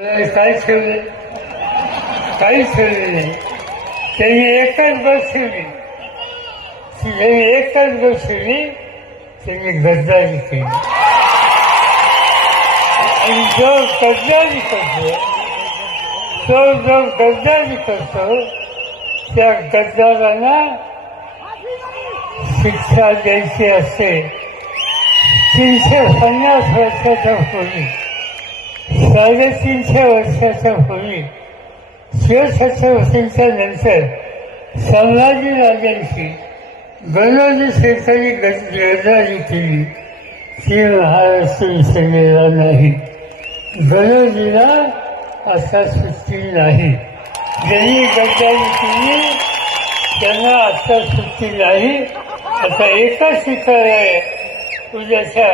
काहीच ठेवले काहीच ठेवले नाही. त्यांनी एकच बस ठेवली. त्यांनी एकच बस ठेवली. त्यांनी गद्दारी केली. आणि जो गद्दारी करतो जो गद्दारी करतो त्या गद्दारांना शिक्षा द्यायची असते. 350 वर्षाच्या पूर्वी 350 वर्षाच्या पूर्वी शिवछत्रपतींच्या नंतर संभाजी राजांची गणोजी शेतकरी गद्दारी केली. ती महाराष्ट्र विसरलेला नाही. गणोजीला असा सुट्टी नाही. ज्यांनी गद्दारी केली त्यांना आता सुट्टी नाही. आता एकच शिकार आहे. उद्याच्या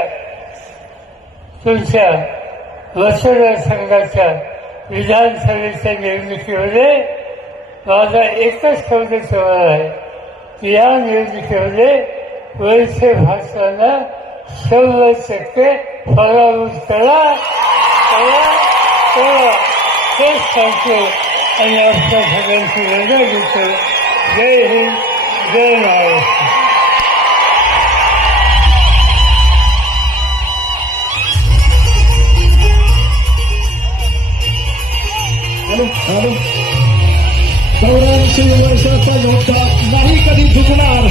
तुमच्या मतदारसंघाच्या विधानसभेच्या निवडणुकीमध्ये माझा एकच शब्द सवाल आहे की या निवडणुकीमध्ये वैसे भाषणाला 100% पराभूत करा. तेच सांगतो आणि आपल्या सगळ्यांची रजा घेतो. जय हिंद, जय महाराष्ट्र. हॅलो 84 वर्षाचा योद्धा नाही कधी झुकणार.